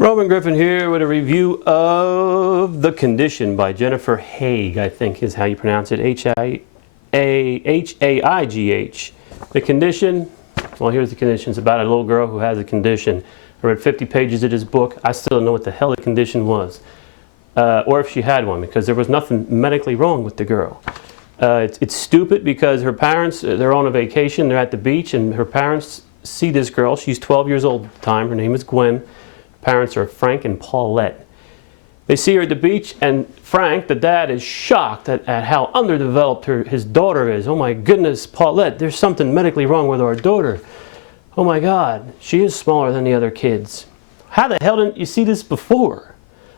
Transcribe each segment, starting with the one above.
Roman Griffen here with a review of The Condition by Jennifer Haigh, I think is how you pronounce it, H-A-I-G-H. The Condition, well, here's the condition. It's about a little girl who has a condition. I read 50 pages of this book. I still don't know what the hell the condition was, or if she had one, because there was nothing medically wrong with the girl. It's stupid because her parents, they're on a vacation, they're at the beach, and her parents see this girl. She's 12 years old at the time. Her name is Gwen. Parents are Frank and Paulette. They see her at the beach, and Frank, the dad, is shocked at how underdeveloped his daughter is. Oh my goodness, Paulette, there's something medically wrong with our daughter. Oh my God, she is smaller than the other kids. How the hell didn't you see this before?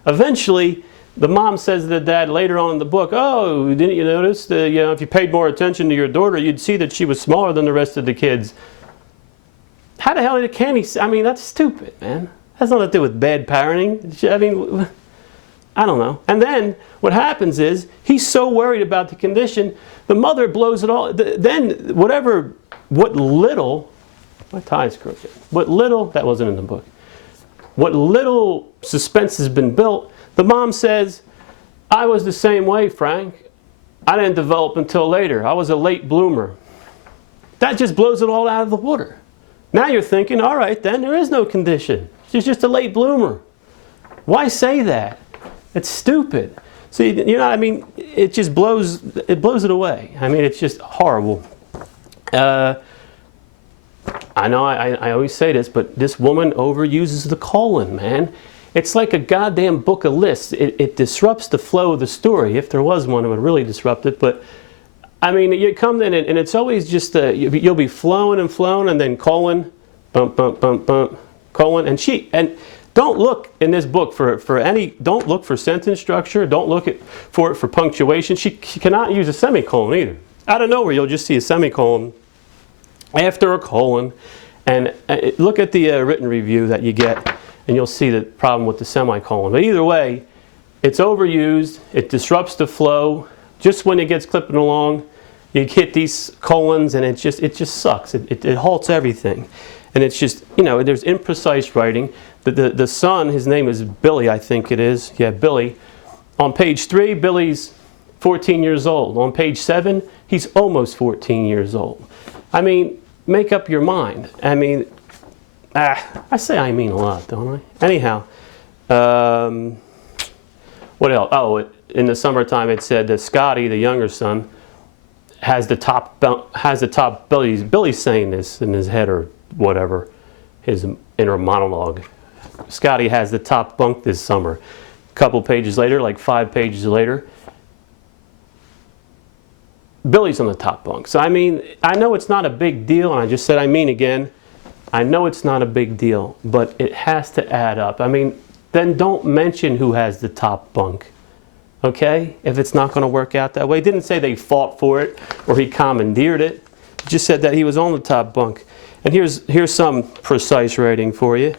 Eventually, the mom says to the dad later on in the book, oh, didn't you notice that, if you paid more attention to your daughter, you'd see that she was smaller than the rest of the kids. How the hell can he see? I mean, that's stupid, man. Has nothing to do with bad parenting. I mean, I don't know. And then what happens is he's so worried about the condition, the mother blows it all. Then what little, my tie's crooked. What little, that wasn't in the book. What little suspense has been built, the mom says, I was the same way, Frank. I didn't develop until later. I was a late bloomer. That just blows it all out of the water. Now you're thinking, all right, then there is no condition. She's just a late bloomer. Why say that? It's stupid. See, I mean, it just blows it away. I mean, it's just horrible. I know I always say this, but this woman overuses the colon, man. It's like a goddamn book of lists. It disrupts the flow of the story. If there was one, it would really disrupt it. But I mean, you come in and it's always just you'll be flowing and then colon, bump, bump, bump, bump. Colon, and don't look in this book don't look for sentence structure, don't look for punctuation. She cannot use a semicolon either. Out of nowhere you'll just see a semicolon after a colon, and look at the written review that you get and you'll see the problem with the semicolon. But either way, it's overused, it disrupts the flow. Just when it gets clipping along, you hit these colons and it just sucks. It halts everything. And it's just, there's imprecise writing. The son, his name is Billy, I think it is. Yeah, Billy. On page 3, Billy's 14 years old. On page 7, he's almost 14 years old. I mean, make up your mind. I mean, I say I mean a lot, don't I? Anyhow, what else? Oh, in the summertime it said that Scotty, the younger son, has the top Billy's saying this in his head or whatever, his inner monologue. Scotty has the top bunk this summer. A couple pages later, like 5 pages later, Billy's on the top bunk. So I mean, I know it's not a big deal, and I just said I mean again. I know it's not a big deal, but it has to add up. I mean, then don't mention who has the top bunk, okay? If it's not going to work out that way. It didn't say they fought for it or he commandeered it. It just said that he was on the top bunk. And here's some precise writing for you.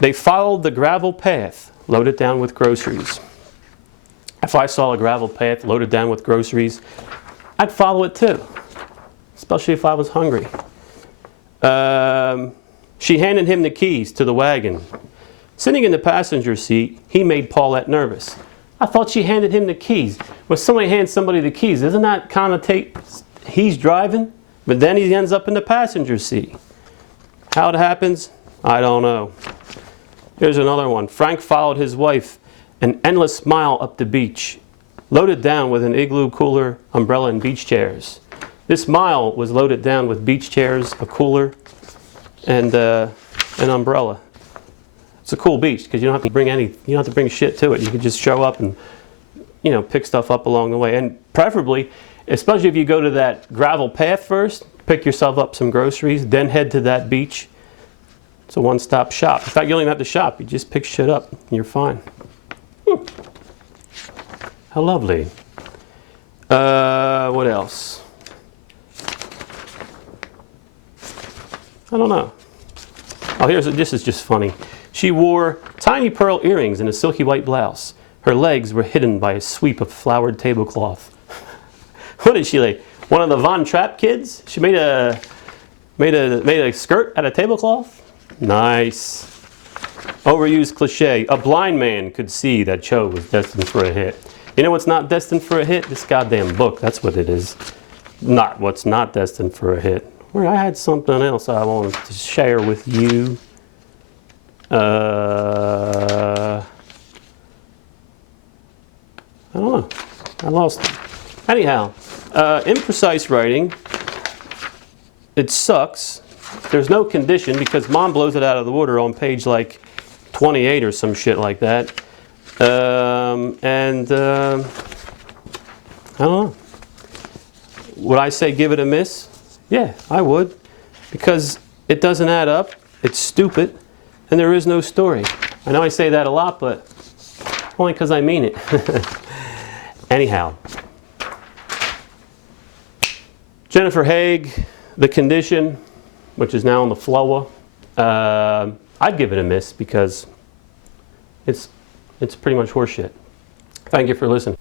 They followed the gravel path loaded down with groceries. If I saw a gravel path loaded down with groceries, I'd follow it too, especially if I was hungry. She handed him the keys to the wagon. Sitting in the passenger seat, he made Paulette nervous. I thought she handed him the keys. When somebody hands somebody the keys, doesn't that connotate he's driving? But then he ends up in the passenger seat. How it happens, I don't know. Here's another one. Frank followed his wife an endless mile up the beach, loaded down with an igloo cooler, umbrella, and beach chairs. This mile was loaded down with beach chairs, a cooler, and an umbrella. It's a cool beach because you don't have to bring shit to it. You can just show up and pick stuff up along the way. And preferably, especially if you go to that gravel path first, pick yourself up some groceries, then head to that beach. It's a one-stop shop. In fact, you don't even have to shop. You just pick shit up and you're fine. How lovely. What else? I don't know. Oh, this is just funny. She wore tiny pearl earrings and a silky white blouse. Her legs were hidden by a sweep of flowered tablecloth. What did she like? One of the Von Trapp kids? She made a skirt out of tablecloth? Nice. Overused cliche. A blind man could see that Cho was destined for a hit. You know what's not destined for a hit? This goddamn book. That's what it is. Not what's not destined for a hit. Where I had something else I wanted to share with you. I don't know. I lost it. Anyhow, imprecise writing. It sucks. There's no condition because Mom blows it out of the water on page like 28 or some shit like that. I don't know. Would I say give it a miss? Yeah, I would. Because it doesn't add up, it's stupid, and there is no story. I know I say that a lot, but only because I mean it. Anyhow. Jennifer Haigh, The Condition, which is now on the Flowa. I'd give it a miss because it's pretty much horseshit. Thank you for listening.